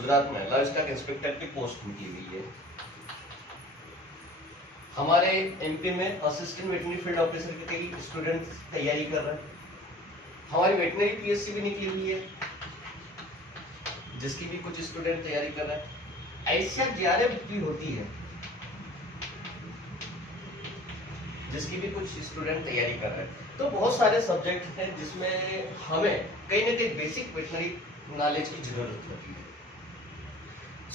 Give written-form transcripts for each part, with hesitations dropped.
गुजरात में live stock inspector की post निकली हुई है। हमारे एमपी में असिस्टेंट वेटनरी फील्ड ऑफिसर के कई स्टूडेंट तैयारी कर रहे हैं। हमारी वेटनरी पीएससी भी निकली हुई है, जिसकी भी कुछ स्टूडेंट तैयारी कर रहे हैं। ऐसा जेआरएफ भी होती है, जिसकी भी कुछ स्टूडेंट तैयारी कर रहे हैं। तो बहुत सारे सब्जेक्ट हैं जिसमें हमें कहीं ना कहीं बेसिक वेटनरी नॉलेज की जरूरत होती है।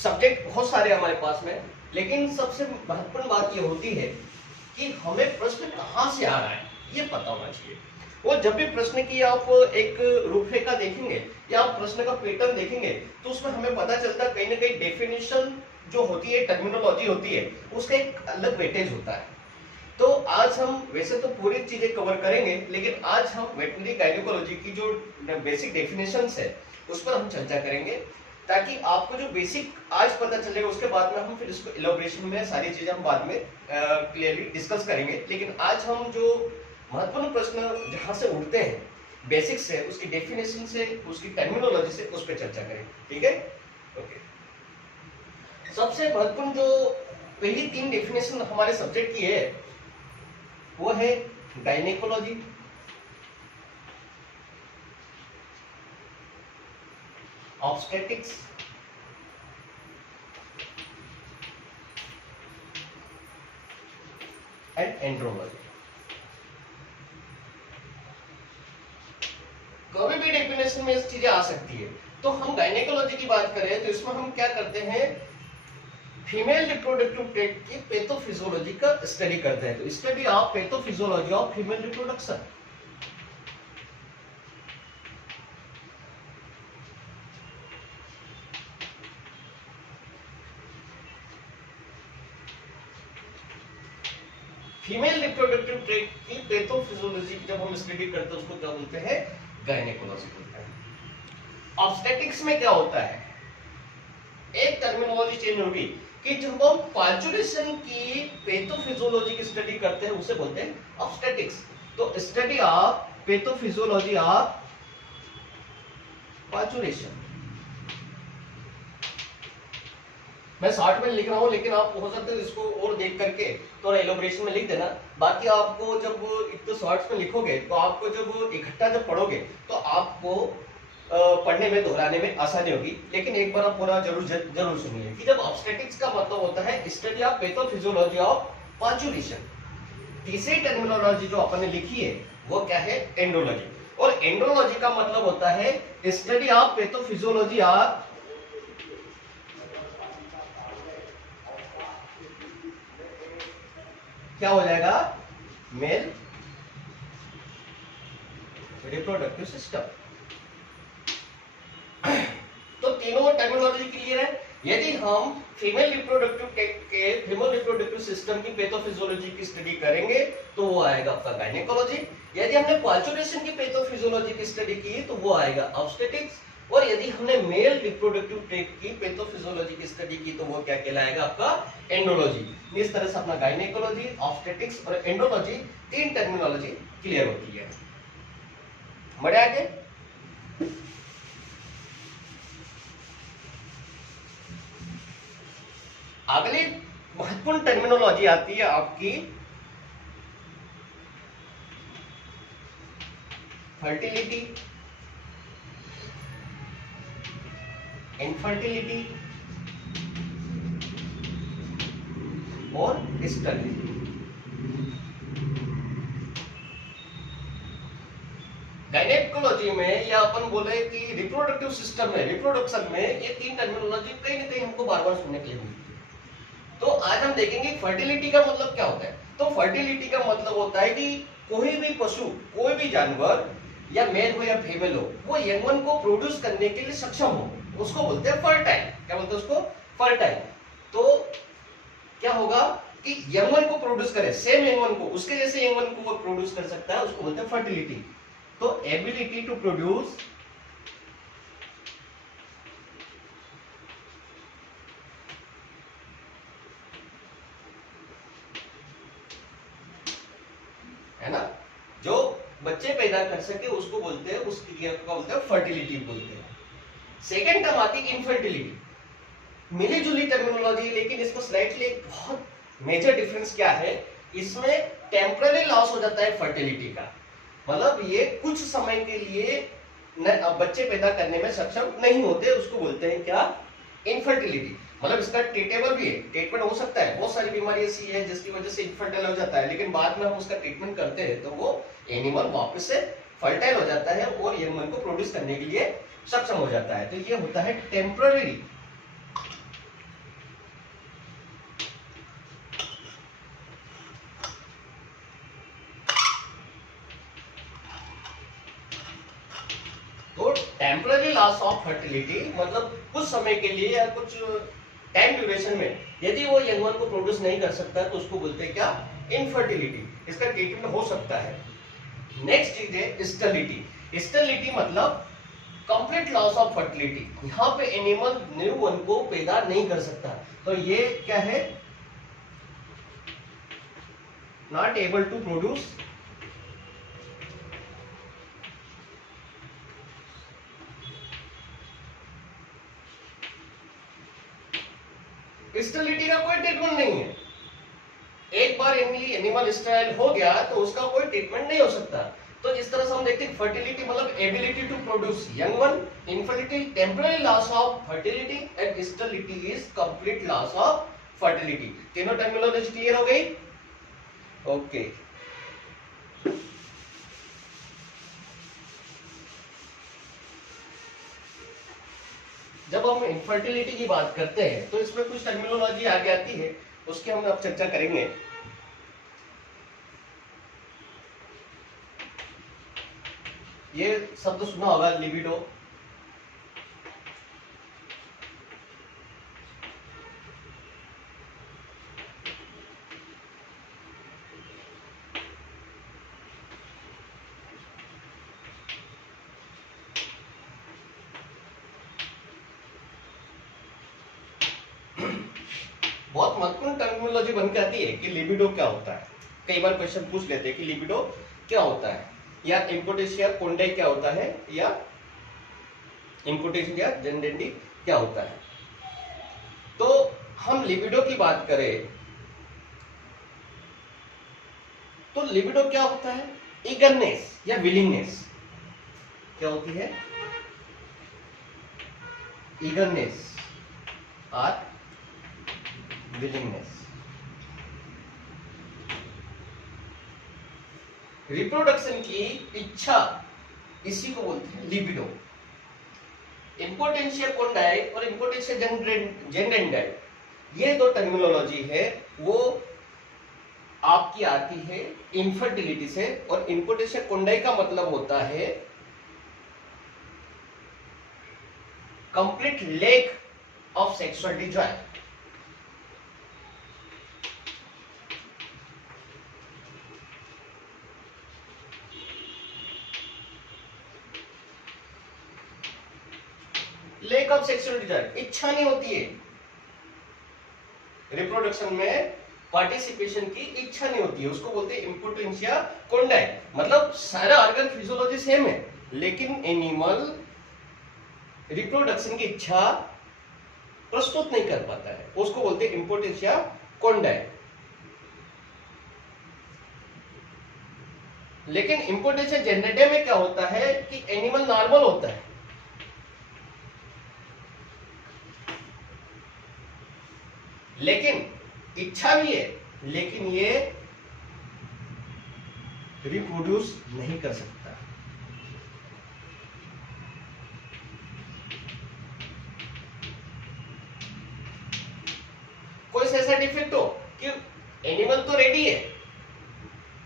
सब्जेक्ट बहुत सारे हमारे पास में, लेकिन सबसे महत्वपूर्ण बात यह होती है कि हमें प्रश्न कहां से आ रहा है ये पता होना चाहिए। और जब भी प्रश्न की आप एक रूपरेखा देखेंगे या आप प्रश्न का पैटर्न देखेंगे तो उसमें हमें पता चलता है कहीं ना कहीं डेफिनेशन जो होती है, टर्मिनोलॉजी होती है, उसका एक अलग वेटेज होता है। तो आज हम वैसे तो पूरी चीजें कवर करेंगे, लेकिन आज हम वेटनरी गायनेकोलॉजी की जो बेसिक डेफिनेशंस है उस पर हम चर्चा करेंगे, ताकि आपको जो बेसिक आज पता चलेगा उसके बाद में हम फिर इसको इलैबोरेशन में सारी चीजें हम बाद में क्लियरली डिस्कस करेंगे। लेकिन आज हम जो महत्वपूर्ण प्रश्न जहां से उठते हैं बेसिक से, उसकी डेफिनेशन से, उसकी टर्मिनोलॉजी से, उस पर चर्चा करेंगे। ठीक है, ओके। सबसे महत्वपूर्ण जो पहली 3 डेफिनेशन हमारे सब्जेक्ट की है वो है गायनेकोलॉजी, ऑब्स्टेटिक्स एंड एंड्रोलॉजी। कोई भी डेफिनेशन में इस चीजें आ सकती है। तो हम गायनेकोलॉजी की बात करें तो इसमें हम क्या करते हैं, फीमेल रिप्रोडक्टिव ट्रैक्ट की पैथोफिजियोलॉजी का स्टडी करते हैं। तो study of pathophysiology of female reproduction. Female reproductive tract की पैथोफिजियोलॉजी जब हम स्टडी करते हैं उसको क्या बोलते हैं, गायनेकोलॉजी बोलते हैं। ऑब्स्टेटिक्स में क्या होता है, एक टर्मिनोलॉजी चेंज होगी कि जब हम पार्चुरेशन की पैथोफिजियोलॉजी की स्टडी करते हैं उसे बोलते हैं ऑब्स्टेटिक्स। तो study of pathophysiology of parturition. मैं शॉर्ट में लिख रहा हूं, लेकिन आप हो सकता है इसको और देख करके थोड़ा इलैबोरेशन में लिख देना। बाकी आपको जब इतने शॉर्ट्स में लिखोगे तो आपको जब इकट्ठा जब पढ़ोगे तो आपको पढ़ने में, दोहराने में आसानी होगी। लेकिन एक बार आप पूरा जरूर सुनिए कि जब ऑब्स्टेटिक्स का मतलब होता है study of pathophysiology of parturition. तीसरी टर्मिनोलॉजी जो अपन ने लिखी है वो क्या है, एंड्रोलॉजी। और एंड्रोलॉजी का मतलब होता है स्टडी ऑफ पैथोफिजियोलॉजी ऑफ क्या हो जाएगा, मेल रिप्रोडक्टिव सिस्टम। तो तीनों टर्मिनोलॉजी क्लियर है। यदि हम फीमेल रिप्रोडक्टिव सिस्टम की पैथोफिजियोलॉजी की स्टडी करेंगे तो वो आएगा आपका गायनेकोलॉजी। यदि हमने पार्चुरेशन की पैथोफिजियोलॉजी की स्टडी की तो वो आएगा ऑब्स्टेटिक्स। और यदि हमने मेल रिप्रोडक्टिव ट्रैक्ट की पैथोफिजियोलॉजी की स्टडी की तो वो क्या कहलाएगा, आपका एंड्रोलॉजी। इस तरह से अपना गायनेकोलॉजी, ऑब्स्टेटिक्स और एंड्रोलॉजी 3 टर्मिनोलॉजी क्लियर होती है। बढ़े आगे। अगली महत्वपूर्ण टर्मिनोलॉजी आती है आपकी फर्टिलिटी, इनफर्टिलिटी और स्टेरिलिटी। गायनेकोलॉजी में या अपन बोले कि रिप्रोडक्टिव सिस्टम में, रिप्रोडक्शन में ये 3 टर्मिनोलॉजी कहीं ना कहीं हमको बार बार सुनने के लिए मिलती है। तो आज हम देखेंगे फर्टिलिटी का मतलब क्या होता है। तो फर्टिलिटी का मतलब होता है कि कोई भी पशु, कोई भी जानवर, या मेल हो या फीमेल हो, वो यंगवन को प्रोड्यूस करने के लिए सक्षम हो, उसको बोलते हैं फर्टाइल। क्या बोलते हैं उसको, फर्टाइल। तो क्या होगा कि यंगवन को प्रोड्यूस करे, सेम यंगवन को, उसके जैसे यंगवन को वो प्रोड्यूस कर सकता है, उसको बोलते हैं फर्टिलिटी। तो एबिलिटी टू प्रोड्यूस है ना, जो बच्चे पैदा कर सके उसको बोलते हैं, उस क्रिया को बोलते हैं फर्टिलिटी बोलते हैं। सेकेंड टर्म आती है इनफर्टिलिटी। मिली जुली टर्मिनोलॉजी, लेकिन इसमें स्लाइटली एक बहुत मेजर डिफरेंस क्या है, इसमें टेम्पररी लॉस हो जाता है फर्टिलिटी का, मतलब ये कुछ समय के लिए बच्चे पैदा करने में सक्षम नहीं होते, उसको बोलते हैं क्या, इनफर्टिलिटी। मतलब इसका ट्रीटेबल भी है, ट्रीटमेंट हो सकता है, बहुत सारी बीमारी ऐसी है जिसकी वजह से इनफर्टाइल हो जाता है, लेकिन बाद में हम उसका ट्रीटमेंट करते हैं तो वो एनिमल वापस से फर्टाइल हो जाता है और एनिमल को प्रोड्यूस करने के लिए सक्षम हो जाता है। तो ये होता है टेम्पररी। तो टेम्पररी लॉस ऑफ फर्टिलिटी मतलब कुछ समय के लिए या कुछ टाइम ड्यूरेशन में यदि वो यंग वन को प्रोड्यूस नहीं कर सकता तो उसको बोलते हैं क्या, इनफर्टिलिटी। इसका ट्रीटमेंट हो सकता है। नेक्स्ट चीज है स्टेरिलिटी। स्टेरिलिटी मतलब कंप्लीट लॉस ऑफ फर्टिलिटी, यहाँ पे एनिमल न्यू वन को पैदा नहीं कर सकता, तो ये क्या है, not able to produce sterility का कोई ट्रीटमेंट नहीं है। एक बार एनिमल स्टेराइल हो गया तो उसका कोई ट्रीटमेंट नहीं हो सकता। तो इस तरह से हम देखते हैं फर्टिलिटी मतलब ability to produce young one, infertility temporary loss of fertility and sterility is complete loss of fertility. तीनों टर्मिनोलॉजी क्लियर हो गई? ओके। जब हम इनफर्टिलिटी की बात करते हैं तो इसमें कुछ टर्मिनोलॉजी आगे आती है, उसकी हम अब चर्चा करेंगे। ये शब्द सुना होगा, लिबिडो। बहुत महत्वपूर्ण टर्मिनोलॉजी बन के आती है कि लिबिडो क्या होता है। कई बार क्वेश्चन पूछ लेते हैं कि लिबिडो क्या होता है, या इम्पोटेंशिया कोंडाई क्या होता है, या इम्पोटेंशिया जेनेरेंडी क्या होता है। तो हम लिबिडो की बात करें तो लिबिडो क्या होता है, ईगरनेस या विलिंगनेस। क्या होती है, ईगरनेस और विलिंगनेस। रिप्रोडक्शन की इच्छा, इसी को बोलते हैं लिबिडो। इम्पोटेंशिया कोंडाई और इम्पोटेंशिया जेनेरेंडाई, ये दो टर्मिनोलॉजी है वो आपकी आती है इनफर्टिलिटी से। और इम्पोटेंशिया कोंडाई का मतलब होता है complete lack of sexual desire. Lack of sexual desire, इच्छा नहीं होती है रिप्रोडक्शन में, पार्टिसिपेशन की इच्छा नहीं होती है, उसको बोलते हैं इम्पोटेंशिया कोंडाई। मतलब सारा ऑर्गन फिजियोलॉजी सेम है, लेकिन एनिमल रिप्रोडक्शन की इच्छा प्रस्तुत नहीं कर पाता है, उसको बोलते हैं इम्पोटेंशिया कोंडाई। लेकिन इम्पोटेंशिया जेनेरेंडाई में क्या होता है कि एनिमल नॉर्मल होता है, लेकिन इच्छा भी है, लेकिन ये रिप्रोड्यूस नहीं कर सकता। कोई ऐसा डिफेक्ट हो कि एनिमल तो रेडी है,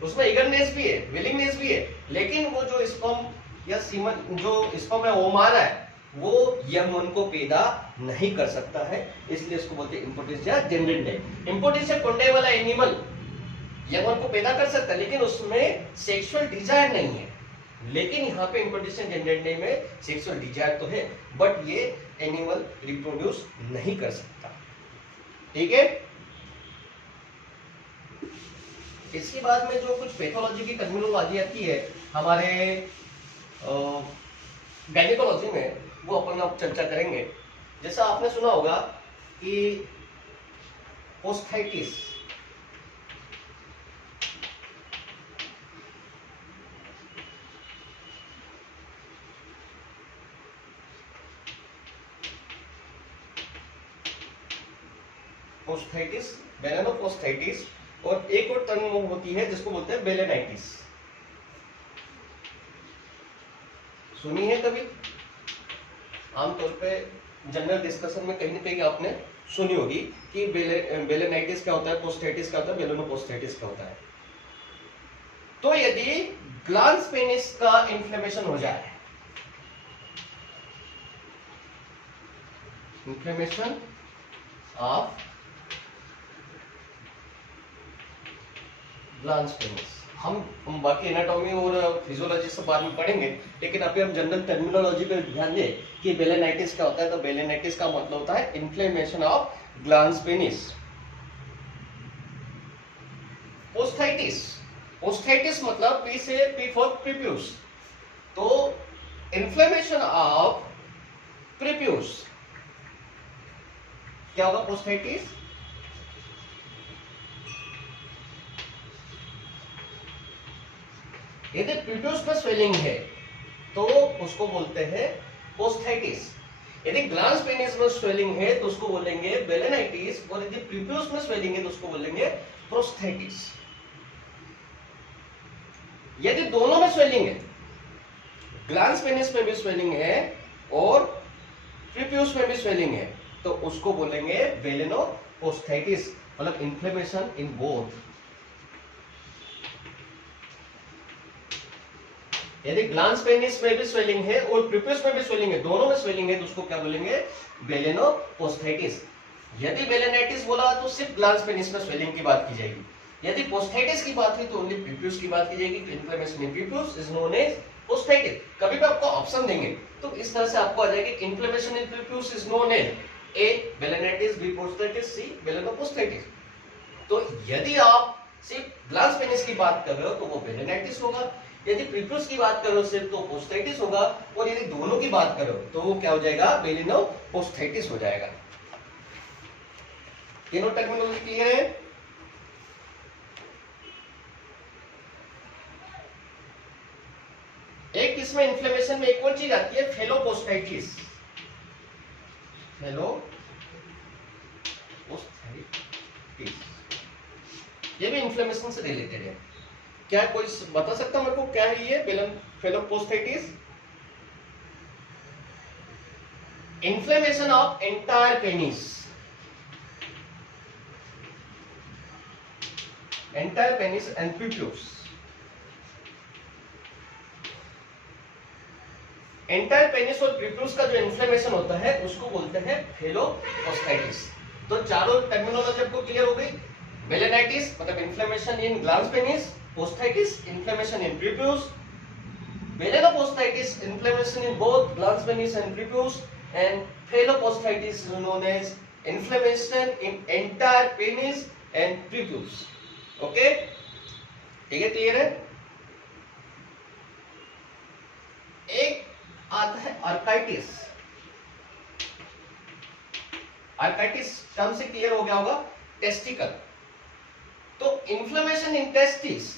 उसमें ईगरनेस भी है, विलिंगनेस भी है, लेकिन वो जो स्पर्म या सीमन जो स्पर्म है वो मारा है, वो यंग वन को पैदा नहीं कर सकता है, इसलिए इसको बोलते हैं इम्पोटेंशिया जेनेरेंडाई। इम्पोटेंशिया कोंडाई वाला एनिमल यंग वन को पैदा कर सकता है, लेकिन उसमें सेक्सुअल डिजायर नहीं है। लेकिन यहाँ पे इम्पोटेंशिया जेनेरेंडाई में सेक्सुअल डिजायर तो है, बट ये एनिमल रिप्रोड्यूस नहीं कर सकता। ठीक है। इसके बाद में जो कुछ पैथोलॉजी की टर्मिनोलॉजी आती है हमारे गायनेकोलॉजी में, वो अपन अब चर्चा करेंगे। जैसा आपने सुना होगा कि पोस्थाइटिस पोस्थाइटिस, बेलेनोपोस्थाइटिस, और एक और टर्म होती है जिसको बोलते हैं बेलेनाइटिस। सुनी है कभी? आमतौर पे जनरल डिस्कशन में कहीं ना कहीं आपने सुनी होगी कि बेलेनाइटिस क्या होता है, पोस्थाइटिस क्या होता है, बेलेनोपोस्थाइटिस क्या होता है। तो यदि ग्लांस पेनिस का इन्फ्लेमेशन हो जाए, इन्फ्लेमेशन ऑफ ग्लांस पेनिस, हम बाकी एनाटॉमी और फिजियोलॉजी से बाद में पढ़ेंगे, लेकिन अभी हम जनरल टर्मिनोलॉजी पे ध्यान दें कि बेलेनाइटिस क्या होता है। तो बेलेनाइटिस का मतलब होता है इन्फ्लेमेशन ऑफ ग्लांस पेनिस। पोस्थाइटिस, पोस्थाइटिस मतलब पी से पी फॉर प्रीप्यूस, तो इन्फ्लेमेशन ऑफ प्रीप्यूस क्या होगा? पोस्थाइटिस। यदि प्रीप्यूस में स्वेलिंग है तो उसको बोलते हैं पोस्थाइटिस। यदि ग्लांस पेनिस में स्वेलिंग है तो उसको बोलेंगे बेलेनाइटिस, और यदि प्रीप्यूस में स्वेलिंग है तो उसको बोलेंगे प्रोस्थाइटिस। यदि दोनों में स्वेलिंग है, ग्लांस पेनिस में भी स्वेलिंग है और प्रीप्यूस में भी स्वेलिंग है, तो उसको बोलेंगे बेलेनोपोस्थाइटिस, मतलब इन्फ्लेमेशन इन बोथ। यदि ग्लांस पेनिस में भी स्वेलिंग है और प्रीप्यूस में भी स्वेलिंग है, दोनों में स्वेलिंग है, तो उसको क्या बोलेंगे? बेलेनोपोस्थाइटिस। यदि बेलेनाइटिस बोला तो सिर्फ ग्लांस पेनिस में स्वेलिंग की बात की जाएगी। यदि पोस्थाइटिस की बात हुई तो ओनली प्रीप्यूस की बात की जाएगी। Inflammation in prepuce is known as posthitis. कभी भी आपको ऑप्शन देंगे तो इस तरह से आपको आ जाएगी, inflammation in prepuce is known as A balanitis, B posthitis, C balanoposthitis. तो यदि आप सिर्फ ग्लांस पेनिस की बात कर रहे हो तो वो बेलेनाइटिस होगा, यदि प्रीप्यूस की बात करो सिर्फ तो पोस्थाइटिस होगा, और यदि दोनों की बात करो तो वो क्या हो जाएगा? बेलेनोपोस्थाइटिस हो जाएगा। तीनों टर्मिनोलॉजी क्लियर है? एक इसमें इन्फ्लेमेशन में एक और चीज आती है, फेलोपोस्थाइटिस। फेलोपोस्थाइटिस ये भी इन्फ्लेमेशन से रिलेटेड है। क्या कोई बता सकता मेरे को क्या है ये phalloposthitis? Inflammation of entire penis, entire penis and prepuce. Entire penis और प्रीप्यूस का जो इन्फ्लेमेशन होता है उसको बोलते हैं फेलोपोस्थाइटिस। तो चारों टर्मिनोलॉजी आपको क्लियर हो गई। बेलेनाइटिस मतलब inflammation in glans penis, posthitis inflammation in prepuce, balanoposthitis inflammation in both glans penis and prepuce, and phalloposthitis is known as inflammation in entire penis and prepuce. Okay? ठीक है, clear है? एक आता है अर्काइटिस। अर्काइटिस term से clear हो गया होगा, टेस्टिकल। तो इन्फ्लेमेशन इन टेस्टिस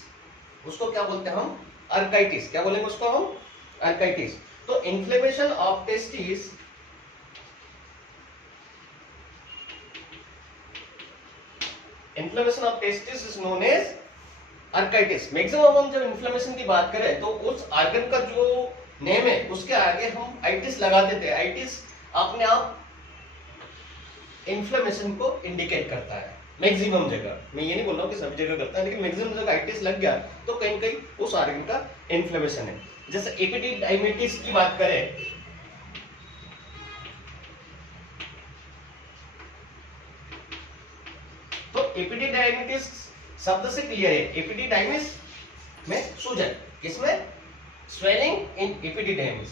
उसको क्या बोलते हैं हम? अर्काइटिस। क्या बोलेंगे उसको हम? अर्काइटिस। तो inflammation of testis inflammation of testis is known as orchitis. Maximum हम जब इन्फ्लेमेशन की बात करें तो उस ऑर्गन का जो नेम है उसके आगे हम आइटिस लगा देते हैं। आइटिस अपने आप इन्फ्लेमेशन को इंडिकेट करता है मैक्सिमम जगह। मैं ये नहीं बोल रहा हूँ कि सभी जगह करता है, लेकिन मैक्सिमम जगह आइटिस लग गया तो कहीं कहीं उस ऑर्गन का इन्फ्लेमेशन है। जैसे एपिडिडाइमिटिस की बात करें तो एपिडिडाइमिटिस शब्द से क्लियर है। एपिडिडाइमिस में सूजन, किसमें? Swelling in epididymis,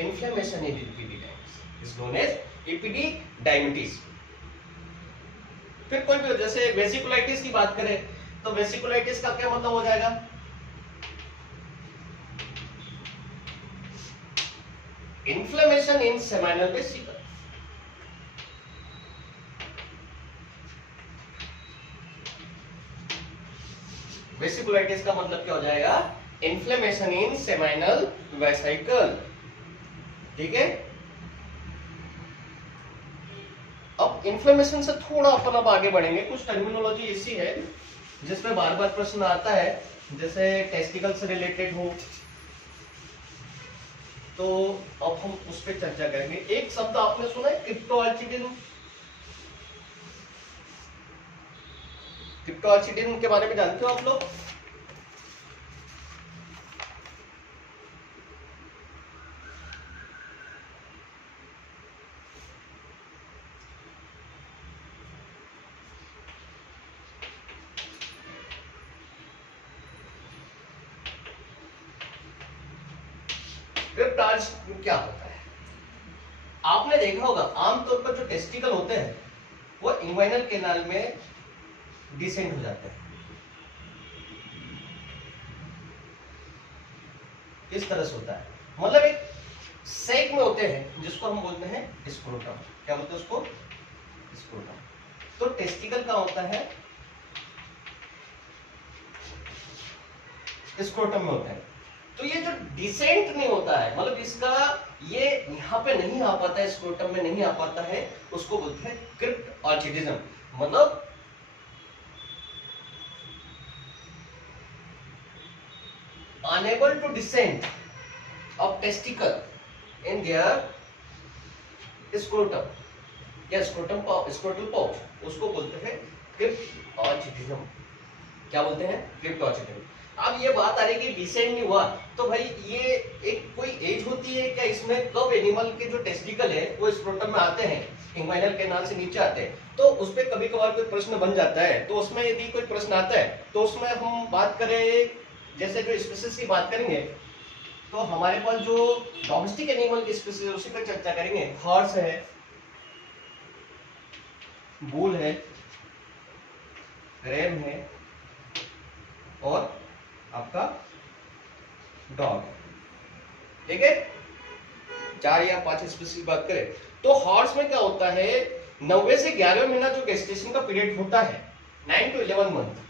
inflammation in epididymis is known as epididymitis. फिर कोई भी जैसे वेसिकुलाइटिस की बात करें तो वेसिकुलाइटिस का क्या मतलब हो जाएगा? Inflammation in seminal vesicle. Vesiculitis का मतलब क्या हो जाएगा? Inflammation in seminal vesicle. ठीक है, अब इन्फ्लेमेशन से थोड़ा अपन अब आगे बढ़ेंगे। कुछ टर्मिनोलॉजी ऐसी है जिसमें बार बार प्रश्न आता है, जैसे टेस्टिकल से रिलेटेड हो, तो अब हम उस पर चर्चा करेंगे। एक शब्द आपने सुना है, क्रिप्टोआर्चिडिज्म। क्रिप्टोआर्चिडिज्म के बारे में जानते हो आप लोग? क्रिप्टोआर्चिडिज्म क्या होता है? आपने देखा होगा आमतौर पर जो टेस्टिकल होते हैं वो इन्वाइनल कैनाल में डिसेंड हो जाते हैं। इस तरह से होता है, मतलब एक सेक में होते हैं जिसको हम बोलते हैं स्क्रोटम। क्या बोलते हैं उसको? स्क्रोटम। तो टेस्टिकल का होता है स्क्रोटम में होता है। तो ये जो डिसेंट नहीं होता है, मतलब इसका ये यहाँ पे नहीं आ पाता है, स्क्रोटम में नहीं आ पाता है, उसको बोलते हैं क्रिप्टोआर्चिडिज्म। मतलब unable to descend of testicle in their scrotum या scrotal pouch, उसको बोलते हैं क्रिप्टोआर्चिडिज्म। क्या बोलते हैं? क्रिप्टोआर्चिडिज्म। अब ये बात आ रही कि डिसेंड नहीं हुआ, तो भाई ये एक कोई एज होती है क्या इसमें, कब एनिमल के जो टेस्टिकल है वो स्क्रोटम में आते हैं, इंग्वाइनल कैनाल से नीचे आते हैं? तो उस पर कभी कभार कोई प्रश्न बन जाता है। तो उसमें यदि कोई प्रश्न आता है तो उसमें हम बात करें, जैसे जो स्पीसीज की बात करेंगे तो हमारे पास जो डोमेस्टिक एनिमल की स्पीसीज है उसी पर चर्चा करेंगे। हॉर्स है, बुल है, रैम है और आपका डॉग है। ठीक है, 4 या 5 स्पीसीज की बात करें तो हॉर्स में क्या होता है, 90 से 11 महीना जो गेस्टेशन का पीरियड होता है, 9 to 11 month.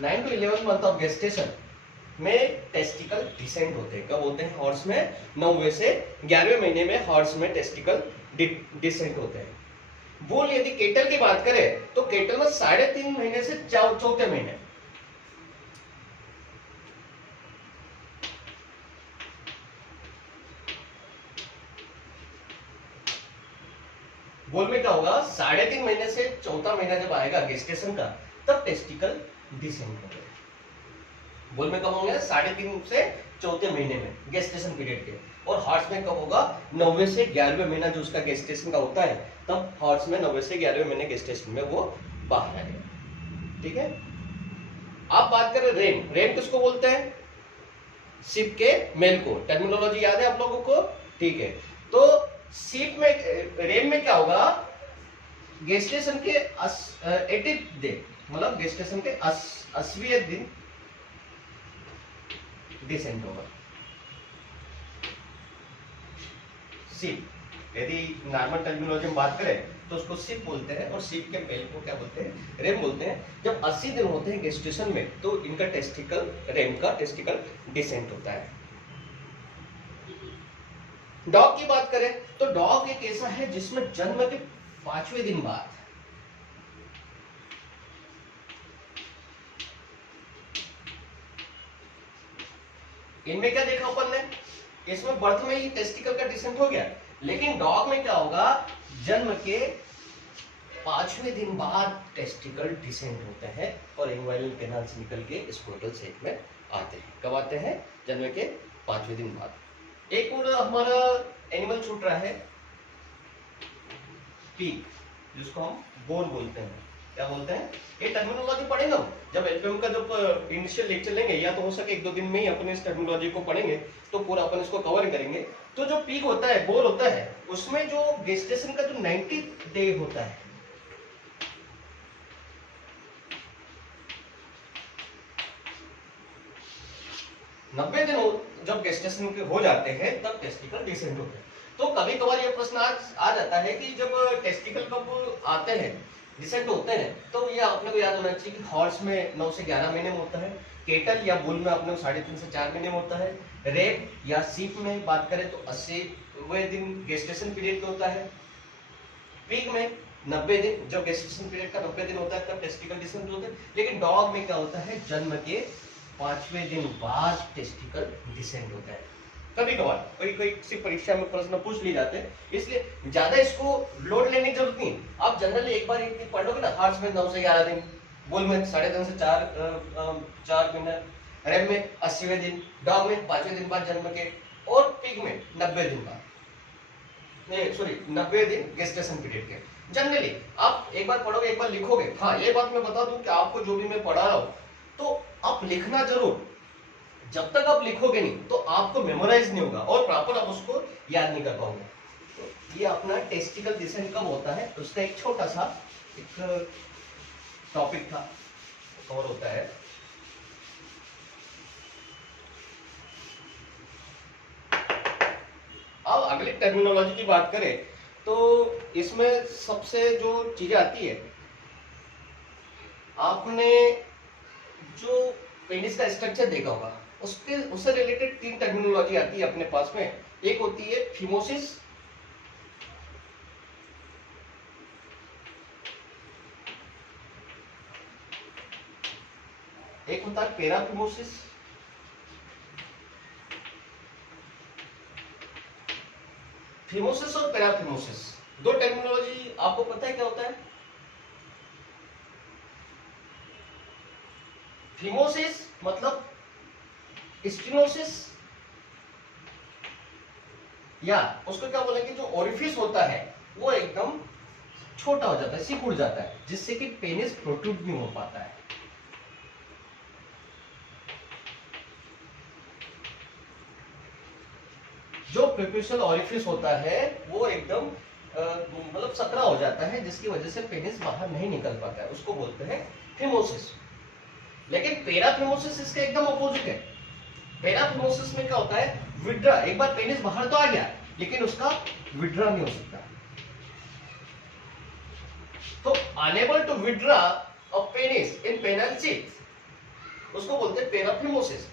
9 to 11 month of gestation में टेस्टिकल डिसेंट होते हैं। कब होते हैं? हॉर्स में 9वें से 11वें महीने में हॉर्स में टेस्टिकल डिसेंट होते हैं। बुल यदि केटल की बात करें तो केटल में 3.5 महीने से 4 महीने। बुल में क्या होगा, 3.5 महीने से 4था महीना जब आएगा गेस्टेशन का, तब टेस्टिकल डिसेंट होंगे। बुल में कब होंगे? 3.5 से 4 महीने में गेस्टेशन पीरियड के। और हॉर्स में कब होगा? 9वें से 11वें महीना जो उसका गेस्टेशन का होता है, तब हॉर्स में 9वें से 11वें महीने गेस्टेशन में वो बाहर आएगा। ठीक है, आप बात करें रेम। रेम किसको बोलते हैं? शिप के मेल को। टर्मिनोलॉजी याद है आप लोगों को? ठीक है, तो शिप में रेम में क्या होगा, गेस्टेशन के 80 दिन, मतलब गेस्टेशन के 80वें दिन डिसेंट होगा। शिप, यदि नॉर्मल टर्मिनोलॉजी में बात करें तो उसको शिप बोलते हैं, और शिप के मेल को क्या बोलते हैं? रेम बोलते हैं। जब 80 दिन होते हैं गेस्टेशन में तो इनका टेस्टिकल, रेम का टेस्टिकल डिसेंट होता है। डॉग की बात करें तो डॉग एक ऐसा है जिसमें जन्म के 5वें दिन बाद इनमें क्या देखा अपन ने, इसमें बर्थ में ही टेस्टिकल का डिसेंट हो गया। लेकिन डॉग में क्या होगा, जन्म के 5वें दिन बाद टेस्टिकल डिसेंट होते हैं और इन्वाइनल कैनाल से निकल के स्क्रोटल सेक में आते हैं। कब आते हैं? जन्म के 5वें दिन बाद। एक और हमारा एनिमल छूट रहा है, पीक, जिसको हम बोन बोलते हैं। क्या बोलते हैं? ये टर्मिनोलॉजी पढ़ेंगे हम जब एलपीएम का जब इनिशियल लेक्चर लेंगे, या तो हो सके 1-2 दिन में ही अपन इस टर्मिनोलॉजी को पढ़ेंगे, तो पूरा अपन इसको कवर करेंगे। तो जो पीक होता है, बोल होता है, उसमें जो गेस्टेशन का जो 90 डे होता है, नब्बे दिन जब गेस्टेशन के हो जाते हैं तब टेस्टिकल डिसेंट होते हैं। तो कभी कभार ये प्रश्न आ जाता है कि जब टेस्टिकल कब आते हैं, डिसेंट होते हैं, तो ये अपने को याद होना चाहिए कि हॉर्स में 9 से 11 महीने में होता है, केटल या बुल में अपने को 3.5 से 4 महीने में होता है, रेब या सीप में बात करें तो 80वें दिन गेस्टेशन पीरियड का होता है, पिग में 90 दिन, जब गेस्टेशन पीरियड का 90 दिन होता है तब टेस्टिकल डिसेंट होते हैं। लेकिन डॉग में क्या होता है, जन्म के 5वें दिन बाद टेस्टिकल डिसेंट होता है। कभी कभार कोई कोई किसी परीक्षा में प्रश्न पूछ लिए जाते हैं, इसलिए ज्यादा इसको लोड लेने की जरूरत नहीं। आप जनरली एक बार इतनी पढ़ लोगे ना, हॉर्स में 9 से 11 दिन, बुल में 3.5 से 4 महीने, रेब में 80वें दिन, डॉग में 5वें दिन बाद जन्म के, और पिग में 90 दिन बाद, 90 दिन गेस्टेशन पीरियड के। जनरली आप एक बार पढ़ोगे, एक बार लिखोगे। हाँ, ये बात मैं बता दूं कि आपको जो भी मैं पढ़ा रहा हूं तो आप लिखना जरूर। जब तक आप लिखोगे नहीं तो आपको मेमोराइज नहीं होगा और प्रॉपर आप उसको याद नहीं कर पाओगे। तो ये अपना टेस्टिकल डिसेंट कब होता है, उसका एक छोटा सा एक टॉपिक था, कवर होता है। अब अगली टर्मिनोलॉजी की बात करें तो इसमें सबसे जो चीजें आती है, आपने जो पेनिस का स्ट्रक्चर देखा होगा उससे रिलेटेड 3 टर्मिनोलॉजी आती है अपने पास में। एक होती है फिमोसिस, एक होता है पेराफिमोसिस, फिमोसिस और पेराफिमोसिस, दो टर्मिनोलॉजी आपको पता है क्या होता है? फिमोसिस मतलब स्टिनोसिस, या उसको क्या बोलेंगे, जो ओरिफिस होता है वो एकदम छोटा हो जाता है, सिकुड़ जाता है, जिससे कि पेनिस प्रोट्रूड नहीं हो पाता है। जो प्रीप्यूशियल ओरिफिस होता है वो एकदम मतलब सकरा हो जाता है, जिसकी वजह से पेनिस बाहर नहीं निकल पाता है, उसको बोलते हैं फिमोसिस। लेकिन पेराफिमोसिस इसके एकदम अपोजिट है। पेराफिमोसिस में क्या होता है, विड्रा, एक बार पेनिस बाहर तो आ गया लेकिन उसका विड्रा नहीं हो सकता। तो unable to withdraw a penis in penile sheath, उसको बोलते हैं पेराफिमोसिस।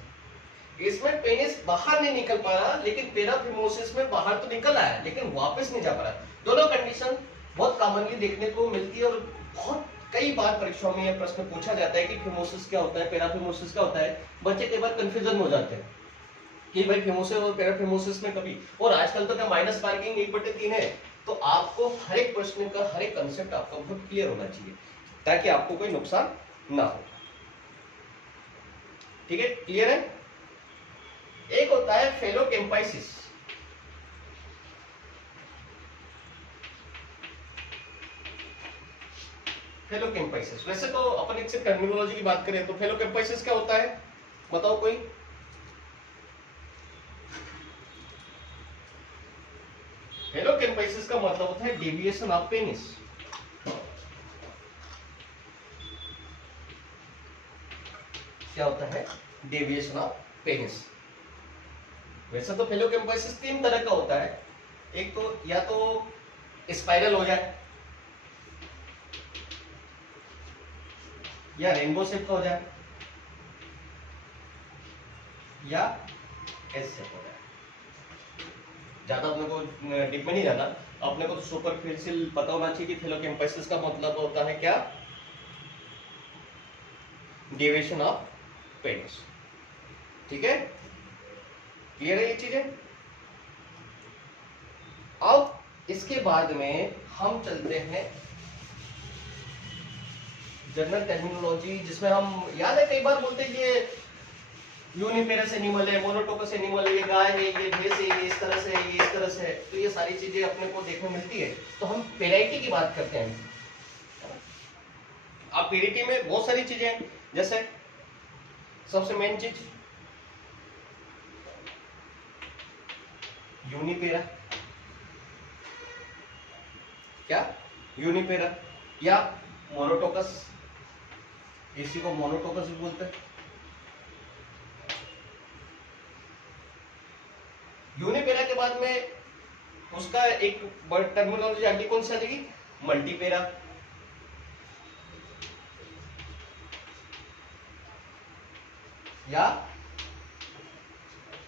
इसमें पेनिस बाहर नहीं निकल पा रहा, लेकिन पेराफिमोसिस में बाहर तो निकल आया लेकिन वापस नहीं जा पा रहा। दोनों कंडीशन बहुत कॉमनली देखने को मिलती है और बहुत कई बार परीक्षाओं में यह प्रश्न पूछा जाता है कि फिमोसिस क्या होता है, पेराफिमोसिस क्या होता है। बच्चे कई बार कंफ्यूजन हो जाते हैं कि भाई फिमोसिस और पेराफिमोसिस में कभी, और आजकल तो क्या माइनस मार्किंग 1/3 है, तो आपको हर एक प्रश्न का हर एक कंसेप्ट आपका बहुत क्लियर होना चाहिए ताकि आपको कोई नुकसान ना हो। ठीक है, क्लियर है? एक होता है फेलोकेम्पाइसिस, फेलोकेम्पाइसिस। वैसे तो अपन एक से टर्मिनोलॉजी की बात करें तो फेलोकेम्पाइसिस क्या होता है, बताओ कोई? फेलोकेम्पाइसिस का मतलब होता है डेविएशन ऑफ पेनिस। क्या होता है? Deviation of penis. वैसे तो फेलोकेम्पाइसिस 3 तरह का होता है। एक तो या तो स्पाइरल हो जाए, या रेनबो शेप का हो जाए, या एस शेप हो जाए। ज्यादा अपने को डीप में नहीं जाना, अपने को तो सुपरफिशियल पता होना चाहिए कि फेलोकेम्पाइसिस का मतलब होता है क्या, डेविएशन ऑफ पेनिस। ठीक है, क्लियर है ये चीजें? अब इसके बाद में हम चलते हैं जनरल टर्मिनोलॉजी, जिसमें हम, याद है कई बार बोलते हैं ये यूनिपेरस एनिमल है, मोनोटोकस एनिमल है, ये गाय है, ये भैंस है, ये इस तरह से है, ये इस तरह से है। तो ये सारी चीजें अपने को देखने मिलती है। तो हम पेराइटी की बात करते हैं। अब पेरिटी में बहुत सारी चीजें हैं, जैसे सबसे मेन चीज यूनिपेरा, क्या यूनिपेरा, या मोनोटोकस, इसी को मोनोटोकस भी बोलते हैं। यूनिपेरा के बाद में उसका एक टर्मिनोलॉजी आगे कौन सी आ जाएगी, मल्टीपेरा या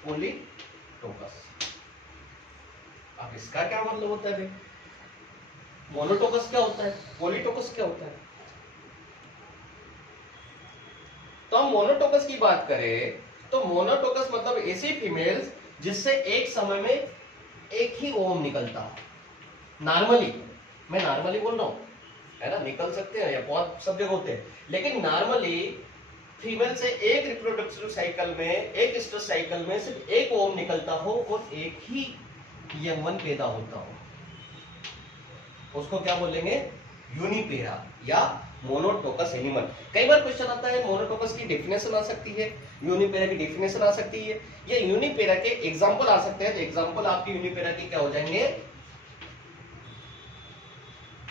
पॉलीटोकस। अब इसका क्या मतलब होता है भाई, मोनोटोकस क्या होता है, पॉलीटोकस क्या होता है। तो हम मोनोटोकस की बात करें तो मोनोटोकस मतलब ऐसी फीमेल्स जिससे एक समय में एक ही ओम निकलता है। नॉर्मली, मैं नॉर्मली बोल रहा हूं, है ना, निकल सकते हैं या बहुत सब जगह होते हैं, लेकिन नॉर्मली फीमेल से एक रिप्रोडक्टिव साइकिल में, एक स्ट्रेस साइकिल में सिर्फ एक ओम निकलता हो और एक ही यंगवन पैदा होता हो, उसको क्या बोलेंगे, यूनिपेरा या मोनोटोकस एनिमल। कई बार क्वेश्चन आता है मोनोटोकस की डेफिनेशन आ सकती है, यूनिपेरा की डेफिनेशन आ सकती है, या यूनिपेरा के एग्जांपल आ सकते हैं। तो एग्जांपल आपकी यूनिपेरा की क्या हो जाएंगे,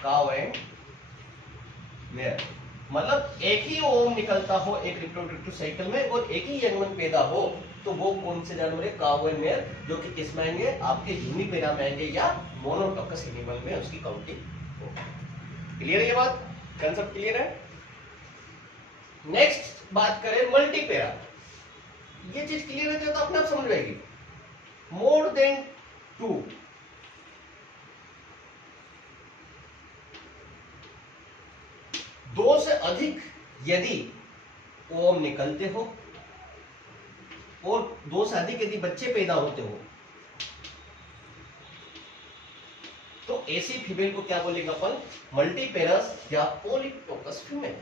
काउ एंड मेयर, मतलब एक ही ओम निकलता हो एक रिप्रोडक्टिव साइकिल में और एक ही यंगवन पैदा हो, तो वो कौन से जानवर है, काउ एंड मेयर, जो कि किस में आएंगे, आपके यूनिपेरा में आएंगे या मोनोटोकस एनिमल में उसकी काउंटिंग होगी। क्लियर है ये बात, कंसेप्ट क्लियर है। नेक्स्ट बात करें मल्टीपेरा, ये चीज क्लियर है तो अपने आप समझ आएगी। मोर देन 2, दो से अधिक यदि ओम निकलते हो और दो से अधिक यदि बच्चे पैदा होते हो, तो ऐसी फीमेल को क्या बोलेंगे अपन, मल्टीपेरस या पॉलीटोकस फीमेल।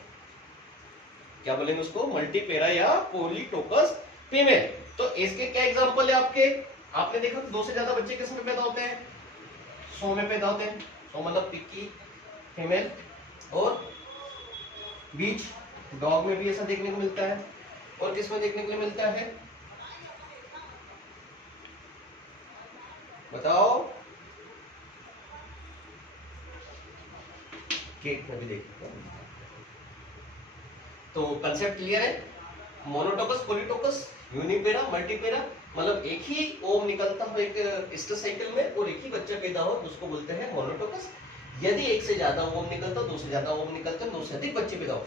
क्या बोलेंगे उसको, मल्टीपेरा या पॉलीटोकस फीमेल। तो इसके क्या एग्जांपल है आपके, आपने देखा दो से ज्यादा बच्चे किस में पैदा होते हैं, 100 में पैदा होते हैं, 100 मतलब पिकी फीमेल, और बीच डॉग में भी ऐसा देखने को मिलता है, और किस में देखने को मिलता है, बताओ, केक में भी देखने को मिलता है। तो कंसेप्ट क्लियर है, मोनोटोकस, पॉलीटोकस, यूनिपेरा, मल्टीपेरा, मतलब एक ही ओम निकलता हो एक स्ट्रेस साइकिल में और एक ही बच्चा पैदा हो, उसको बोलते हैं मोनोटोकस। यदि एक से ज्यादा ओम निकलता, दो से ज्यादा ओम निकलते, दो से अधिक बच्चे पैदा हो।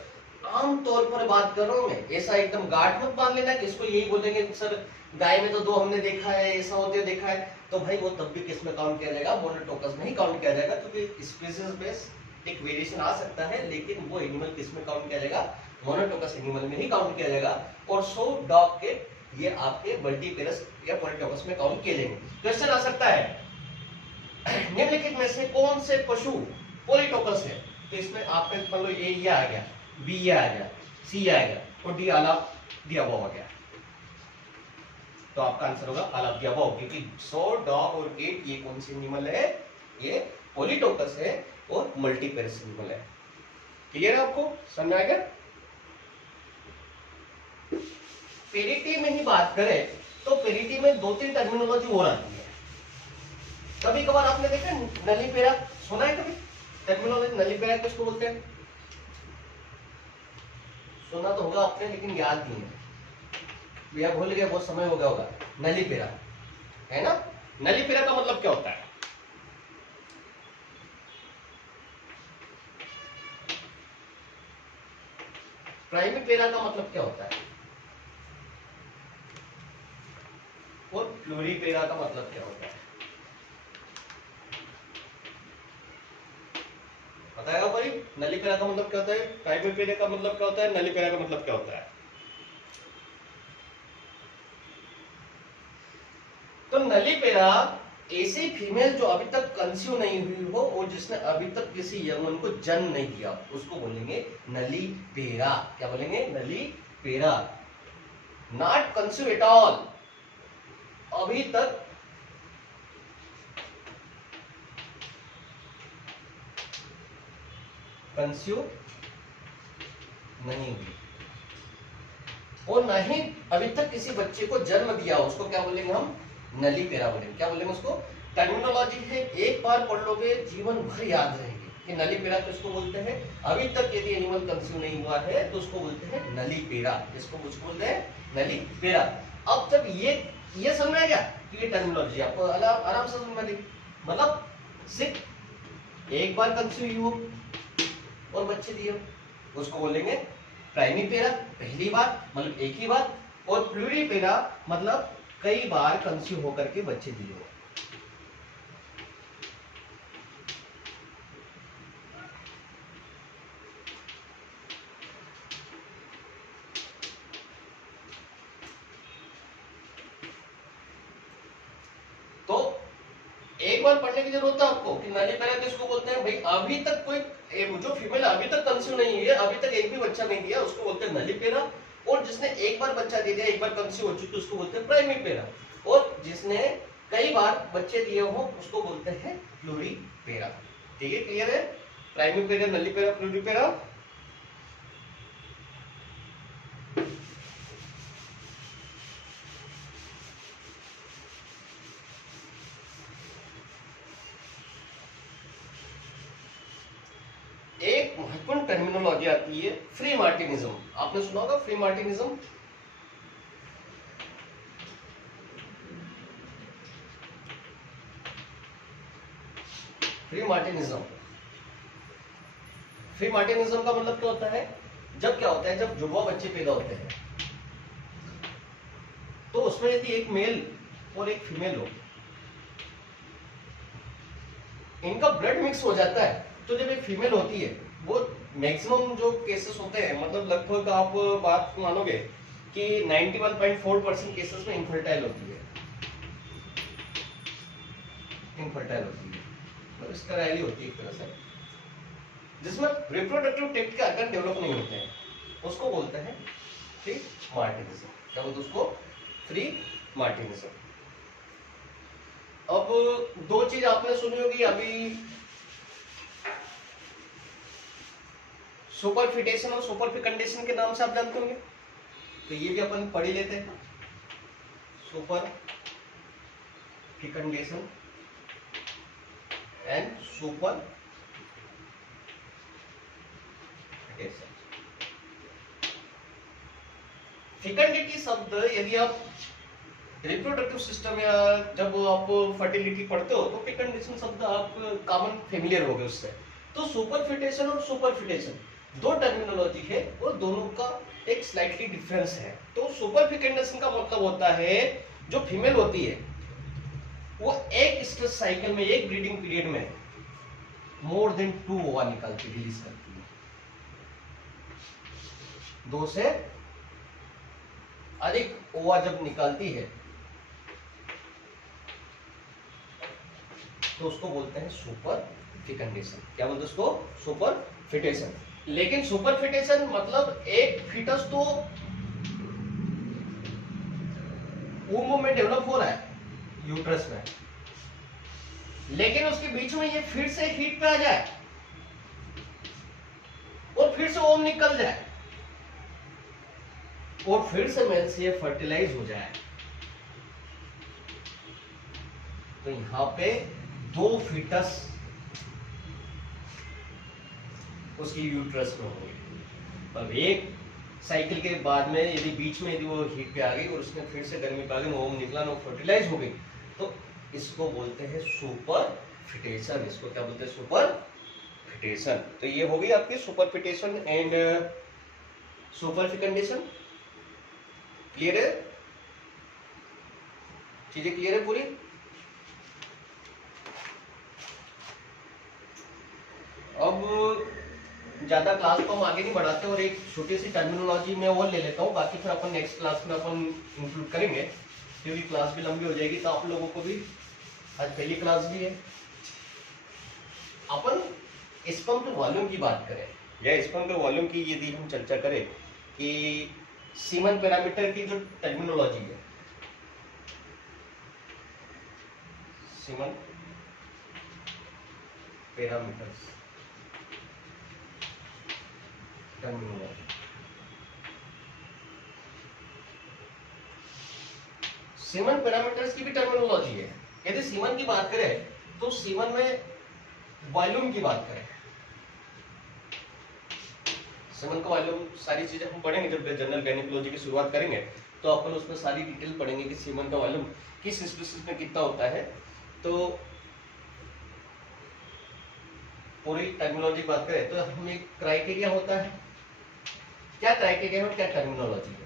आमतौर पर बात कर रहा हूं मैं, ऐसा एकदम गांठ मत बांध लेना कि इसको यही बोलेंगे सर गाय में तो दो हमने देखा है, ऐसा होते हुए देखा है, तो भाई वो तब भी किस में काउंट किया जाएगा, मोनोटोकस में ही काउंट किया जाएगा, क्योंकि स्पीशीज बेस्ड एक वेरिएशन आ सकता है, लेकिन वो एनिमल किस में काउंट किया जाएगा, मोनोटोकस एनिमल में ही काउंट किया जाएगा। और 100 डॉग के ये आपके मल्टीपेरस या पॉलीटोकस में काउंट किए जाएंगे। क्वेश्चन आ सकता है निम्नलिखित में से कौन से पशु पॉलीटोकस है, तो इसमें आपके मान लो ये आ गया, बी ये आ गया, सी आ गया और D all of the above आ गया, तो आपका आंसर होगा ऑल ऑफ द अबव, क्योंकि 100 डॉग और केट ये कौन सी एनिमल है, ये पॉलीटोकस है और मल्टीपेरस एनिमल है। क्लियर है, आपको समझ आ गया। पेरिटी में ही बात करें तो पेरिटी में 2-3 टर्मिनोलॉजी और आती है। कभी कभार आपने देखा नलीपेरा, सुना है कभी टर्मिनोलॉजी, नलीपेरा किसको बोलते हैं, सुना तो होगा आपने लेकिन याद नहीं है, भैया भूल गया, बहुत समय हो गया होगा। नलीपेरा है ना, नलीपेरा का मतलब क्या होता है, प्राइमीपेरा का मतलब क्या होता है, और प्लूरीपेरा का मतलब क्या होता है, बताएगा भाई। नलीपेरा का मतलब क्या होता है, प्राइमीपेरा का मतलब क्या होता है, नलीपेरा का मतलब क्या होता है। तो नलीपेरा ऐसी फीमेल जो अभी तक कंसीव नहीं हुई हो और जिसने अभी तक किसी यंगवन को जन्म नहीं दिया, उसको बोलेंगे नलीपेरा। क्या बोलेंगे, नलीपेरा। नॉट कंसीव एट ऑल, अभी तक कंसीव नहीं हुई और ना ही अभी तक किसी बच्चे को जन्म दिया, उसको क्या बोलेंगे हम, नलीपेरा बोलेंगे। क्या बोलेंगे उसको, टर्मिनोलॉजी है, एक बार पढ़ लोगे जीवन भर याद रहेगी कि नलीपेरा किसको बोलते हैं। अभी तक यदि एनिमल कंसीव नहीं हुआ है तो उसको बोलते हैं नलीपेरा, इसको उसको बोलते हैं नलीपेरा। अब जब ये समझ में आ गया कि ये टर्मिनोलॉजी आपको आराम से समझ में आ गई। मतलब सिर्फ एक बार कंसीव हुआ और बच्चे दिए, उसको बोलेंगे प्राइमीपेरा, पहली बार मतलब एक ही बार, और प्लूरीपेरा मतलब कई बार कंसीव होकर के बच्चे दिए हो। तो एक बार पढ़ने की जरूरत है आपको कि नलीपेरा किसको बोलते हैं भाई, अभी तक कोई जो फीमेल अभी तक कंसीव नहीं हुई है, अभी तक एक भी बच्चा नहीं दिया, उसको बोलते हैं नलीपेरा। और जिसने एक बार बच्चा दे दिया, एक बार कंसीव हो चुकी, उसको बोलते हैं प्राइमीपेरा। और जिसने कई बार बच्चे दिए हो उसको बोलते हैं प्लूरीपेरा। ठीक है, क्लियर है? प्राइमीपेरा, नलीपेरा, प्लूरीपेरा। एक महत्वपूर्ण टर्मिनोलॉजी आती है फ्री मार्टिनिज्म। आपने सुना होगा फ्री मार्टिनिज्म। फ्री मार्टिनिज्म, फ्री मार्टिनिज्म का मतलब क्या होता है? जब क्या होता है, जब जुड़वा बच्चे पैदा होते हैं तो उसमें यदि एक मेल और एक फीमेल हो, इनका ब्लड मिक्स हो जाता है, तो जब एक फीमेल होती है वो मैक्सिमम जो केसेस होते हैं, मतलब लगभग आप बात मानोगे कि 91.4% केसेस में इनफर्टाइल होती है, इनफर्टाइल होती है, मतलब स्टेराइल होती है एक तरह से, जिसमें रिप्रोडक्टिव ट्रैक्ट के ऑर्गन डेवलप नहीं होते हैं, उसको बोलते हैं फ्री मार्टिनिज्म। क्या बोलते हैं उसको? फ्री मार्टिनिज्म। अब दो चीज आपने सुनी होगी अभी, सुपर फिटेशन और सुपर फिकंडेशन के नाम से आप जानते होंगे, तो ये भी अपन पढ़ ही लेते हैं। Superfecundation and superfetation. Fecundity शब्द यदि आप रिप्रोडक्टिव सिस्टम या जब आप फर्टिलिटी पढ़ते हो तो फिकंडेशन शब्द आप कॉमन फेमिलियर हो गए उससे। तो सुपर फिटेशन और सुपर फिटेशन दो टर्मिनोलॉजी है और दोनों का एक स्लाइटली डिफरेंस है। तो सुपर फिकेंडेशन का मतलब होता है जो फीमेल होती है वो एक स्ट्रेस साइकिल में, एक ब्रीडिंग पीरियड में मोर देन 2 ओवा निकालती, रिलीज करती है, 2 से अधिक ओवा जब निकालती है तो उसको बोलते हैं सुपर फिकेंडेशन। क्या बोलते हैं उसको? सुपर फिटेशन। लेकिन सुपर फिटेशन मतलब एक फीटस तो वूम्ब में डेवलप हो रहा है यूट्रस में, लेकिन उसके बीच में ये फिर से हीट पे आ जाए और फिर से ओम निकल जाए और फिर से मेल से ये फर्टिलाइज हो जाए, तो यहां पे 2 फीटस उसकी यूट्रस में होगी। अब एक साइकिल के बाद में यदि बीच में यदि वो हीट पे आ गई और उसने फिर से गर्मी पे आ गई, ओम निकला ना, फर्टिलाइज हो गई, तो इसको बोलते हैं सुपर फिटेशन। इसको क्या बोलते हैं? सुपर फिटेशन। तो ये हो गई आपकी सुपर फिटेशन एंड सुपर फिकेंडेशन। क्लियर है? चीजें क्लियर है पूरी? अब ज्यादा क्लास को हम आगे नहीं बढ़ाते और एक छोटी सी टर्मिनोलॉजी में और ले लेता हूँ, बाकी फिर अपन नेक्स्ट क्लास में अपन इंक्लूड करेंगे क्योंकि क्लास भी लंबी हो जाएगी, तो आप लोगों को भी आज पहली क्लास भी है। अपन स्पर्म के वॉल्यूम की बात करें या स्पर्म के वॉल्यूम की यदि हम चर्चा करें कि सीमन पैरामीटर की जो टर्मिनोलॉजी है, semen parameters terminology, semen parameters की भी टर्मिनोलॉजी है। यदि सीमन की बात करें तो सीमन में वॉल्यूम की बात करें, सीमन का वॉल्यूम सारी चीजें हम पढ़ेंगे जब जनरल गायनेकोलॉजी की शुरुआत करेंगे, तो अपन उसमें सारी डिटेल पढ़ेंगे कि सीमन का वॉल्यूम किस स्पीशीज में कितना होता है। तो पूरी टर्मिनोलॉजी की बात करें तो हम एक क्राइटेरिया होता है, क्या क्राइटेरिया है और क्या टर्मिनोलॉजी है।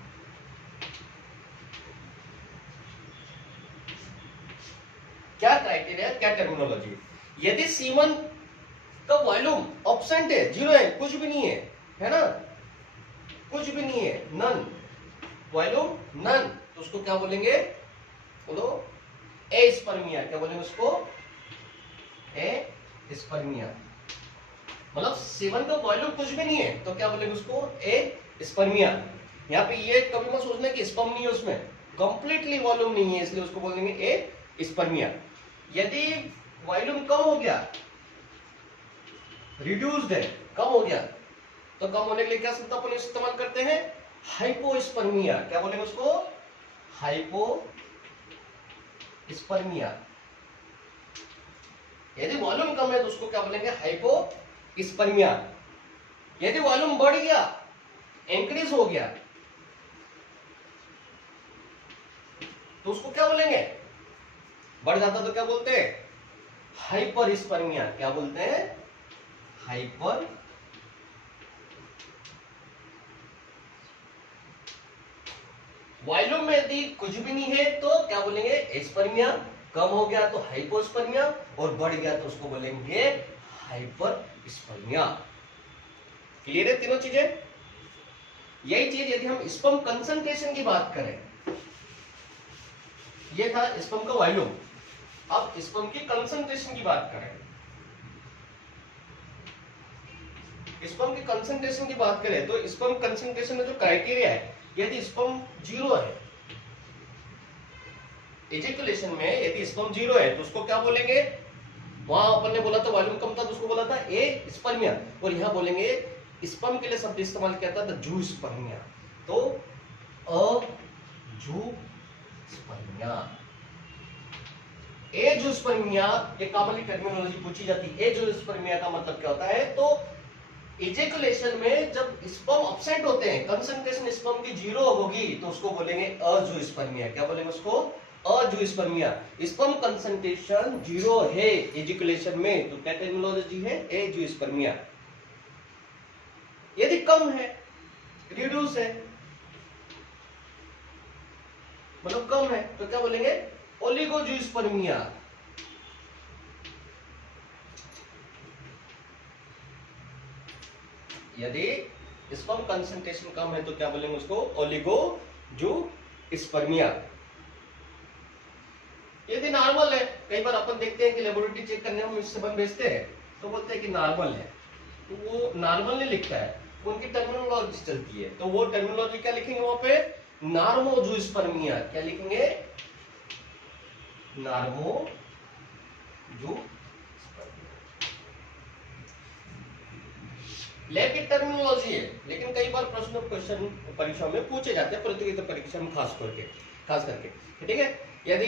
क्या क्राइटेरिया क्या टर्मिनोलॉजी। यदि C1 का वॉल्यूम एब्सेंट है, जीरो है, कुछ भी नहीं है ना, कुछ भी नहीं है, नन, वॉल्यूम नन, तो उसको क्या बोलेंगे, बोलो एस्पर्मिया। क्या बोलेंगे उसको, एस्पर्मिया। मतलब C1 का वॉल्यूम कुछ भी नहीं है तो क्या बोलेंगे उसको, एस्पर्मिया। यहाँ पे ये कभी मत सोचना कि स्पर्म नहीं है उसमें, कंप्लीटली वॉल्यूम नहीं है, इसलिए उसको बोलेंगे एस्पर्मिया। यदि वॉल्यूम कम हो गया, रिड्यूस्ड है, कम हो गया, तो कम होने के लिए क्या शब्द अपन इस्तेमाल करते हैं, हाइपोस्पर्मिया। क्या बोलेंगे उसको, हाइपोस्पर्मिया। यदि वॉल्यूम कम है तो उसको क्या बोलेंगे, हाइपोस्पर्मिया। यदि वॉल्यूम बढ़ गया, इंक्रीज हो गया, तो उसको क्या बोलेंगे, बढ़ जाता तो क्या बोलते हैं, हाइपरस्पर्मिया। क्या बोलते हैं, हाइपर। वॉल्यूम में यदि कुछ भी नहीं है तो क्या बोलेंगे, एस्पर्मिया। कम हो गया तो हाइपोस्पर्मिया, और बढ़ गया तो उसको बोलेंगे हाइपरस्पर्मिया। क्लियर है तीनों चीजें। यही चीज यदि हम स्पर्म कंसंट्रेशन की बात करें, ये था स्पर्म का वॉल्यूम, अब स्पर्म की कंसंट्रेशन की बात करें, स्पर्म की कंसंट्रेशन की बात करें तो स्पर्म कंसंट्रेशन में जो क्राइटेरिया है, यदि स्पर्म जीरो है, इजैकुलेशन में यदि स्पर्म जीरो है तो उसको क्या बोलेंगे, वहां अपन ने बोला था वॉल्यूम कम था तो उसको बोला था एस्पर्मिया, और यहां बोलेंगे स्पर्म के लिए शब्द इस्तेमाल किया था जूस्पर्मिया। तो अजूस्पर्मिया, एजूस्पर्मिया, ये कॉमनली टर्मिनोलॉजी पूछी जाती है। एजूस्पर्मिया का मतलब क्या होता है, तो इजैकुलेशन में जब स्पर्म एब्सेंट होते हैं, कंसंट्रेशन स्पर्म की जीरो होगी तो उसको बोलेंगे अजूस्पर्मिया। क्या बोलेंगे उसको, अजूस्पर्मिया। स्पर्म कंसंट्रेशन जीरो है इजैकुलेशन में तो क्या टर्मिनोलॉजी है, एजूस्पर्मिया। यदि कम है, रिड्यूस है, मतलब कम है तो क्या बोलेंगे, ओलिगोजूस्पर्मिया। यदि स्पर्म कंसंट्रेशन कम है तो क्या बोलेंगे उसको, ओलिगोजूस्पर्मिया। यदि नॉर्मल है, कई बार अपन देखते हैं कि लेबोरेटरी चेक करने में सेवन भेजते हैं तो बोलते हैं कि नॉर्मल है, तो वो नॉर्मल नहीं लिखता है, उनकी टर्मिनोलॉजी चलती है, तो वो टर्मिनोलॉजी क्या लिखेंगे वहां पे, नॉर्मोजूस्पर्मिया। क्या लिखेंगे, नॉर्मोजूस्पर्मिया। लैब की टर्मिनोलॉजी है, लेकिन कई बार प्रश्न क्वेश्चन परीक्षा में पूछे जाते हैं, प्रतियोगिता परीक्षा में खास करके ठीक है। यदि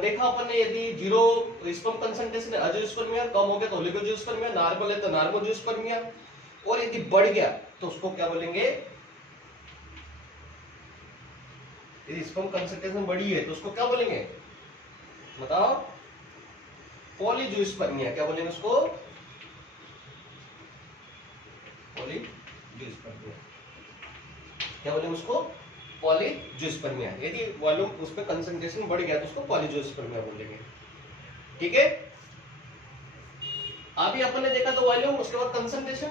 देखा अपन ने, यदि जीरो स्पर्म कंसंट्रेशन है अजूस्पर्मिया, कम हो गया तो ओलिगोजूस्पर्मिया, नॉर्मल है तो नॉर्मोजूस्पर्मिया, और यदि बढ़ गया तो उसको क्या बोलेंगे, यदि स्पर्म कंसंट्रेशन बढ़ी है तो उसको क्या बोलेंगे, बताओ, पॉलीजूस्पर्मिया। क्या बोलेंगे उसको, पॉलीजूस्पर्मिया। क्या बोलेंगे उसको, पॉलीजूस्पर्मिया। यदि वॉल्यूम उसमें कंसंट्रेशन बढ़ गया तो उसको पॉलीजूस्पर्मिया बोलेंगे। ठीक है, अभी अपन ने देखा तो वॉल्यूम, उसके बाद कंसंट्रेशन।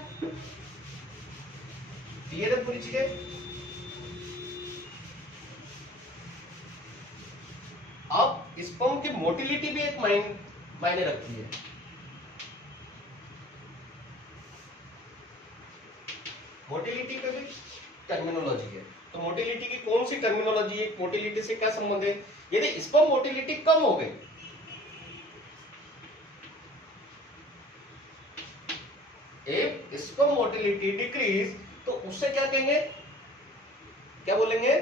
क्लियर है पूरी चीजें। अब स्पर्म की मोटिलिटी भी एक मायने रखती है। मोटिलिटी पे भी टर्मिनोलॉजी है, तो मोटिलिटी की कौन सी टर्मिनोलॉजी है, मोटिलिटी से क्या संबंध है। यदि स्पर्म मोटिलिटी कम हो गई, if sperm motility decrease, तो उससे क्या कहेंगे, क्या बोलेंगे,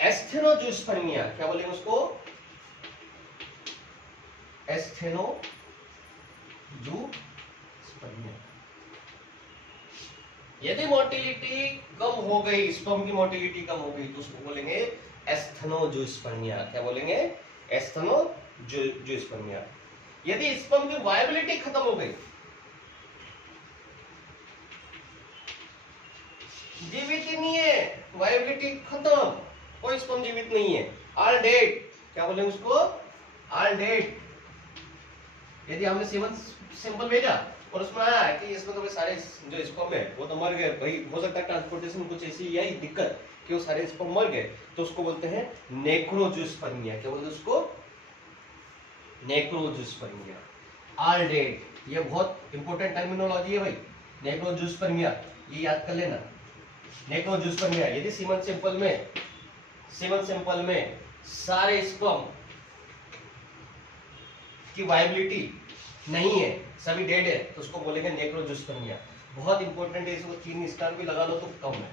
एस्थेनोजूस्पर्मिया। क्या बोलेंगे उसको, एस्थेनोजूस्पर्मिया। यदि मोटिलिटी कम हो गई, स्पर्म की मोटिलिटी कम हो गई तो उसको बोलेंगे एस्थेनोजूस्पर्मिया। क्या बोलेंगे, एस्थेनोजूस्पर्मिया। यदि स्पर्म की वायबिलिटी खत्म हो गई, जीवित ही नहीं है, वायबिलिटी खत्म, कोई स्पर्म जीवित नहीं है, ऑल डेड। क्या बोलेंगे उसको? All dead. यदि हमने सेवन सैंपल भेजा और उसमें आया कि इसमें तो सारे जो स्पर्म है वो तो मर गए, भाई हो सकता है ट्रांसपोर्टेशन कुछ ऐसी आई दिक्कत कि वो सारे स्पर्म मर गए, तो उसको बोलते हैं नेक्रोजूस्पर्मिया। क्या बोलते हैं उसको? नेक्रोजूस्पर्मिया, ऑल डेड। ये बहुत इंपॉर्टेंट टर्मिनोलॉजी है भाई, नेक्रोजूस्पर्मिया, ये याद कर लेना। नेक्रोजूस्पर्मिया, यदि सीमन सैंपल में सारे स्पर्म की वायबिलिटी नहीं है, सभी डेड है, तो उसको बोलेंगे नेक्रोजूस्पर्मिया। बहुत इंपॉर्टेंट है, इसको 3 स्टार भी लगा लो तो कम है।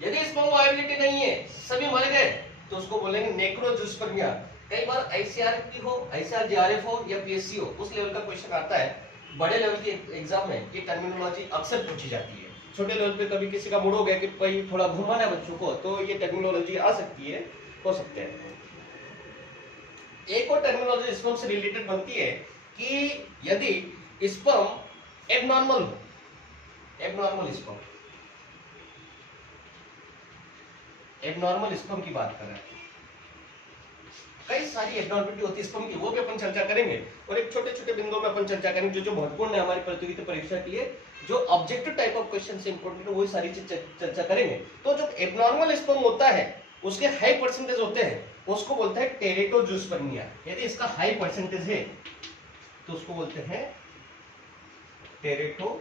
यदि स्पर्म वायबिलिटी नहीं है, सभी मर गए, तो उसको बोलेंगे नेक्रोजूस्पर्मिया। कई बार आईसीआरपी हो, आईसीआर जेआरएफ हो या पीएससी हो, उस लेवल का क्वेश्चन आता है, बड़े लेवल के एग्जाम में ये टर्मिनोलॉजी अक्सर पूछी जाती है। छोटे लेवल पे कभी किसी का मूड हो गया कि भाई थोड़ा घुमाना है बच्चों को, तो ये टर्मिनोलॉजी आ सकती है, हो सकते हैं। एक और टर्मिनोलॉजी स्पर्म से रिलेटेड बनती है कि यदि स्पर्म एबनॉर्मल हो, एबनॉर्मल स्पर्म की बात कर रहे हैं, कई सारी एबनॉर्मलिटी होती है स्पर्म की, वो भी अपन चर्चा करेंगे। और एक छोटे छोटे बिंदुओं में अपन चर्चा करेंगे जो महत्वपूर्ण है हमारी प्रतियोगिता परीक्षा के लिए, जो ऑब्जेक्टिव टाइप ऑफ क्वेश्चन से इंपॉर्टेंट है, वही सारी चीज चर्चा करेंगे। तो जो एबनॉर्मल स्पर्म होता है उसके हाई परसेंटेज होते हैं, उसको बोलते हैं टेरेटोजूस्पर्मिया। यदि इसका हाई परसेंटेज है तो उसको बोलते हैं टेरेटोजूस्पर्मिया।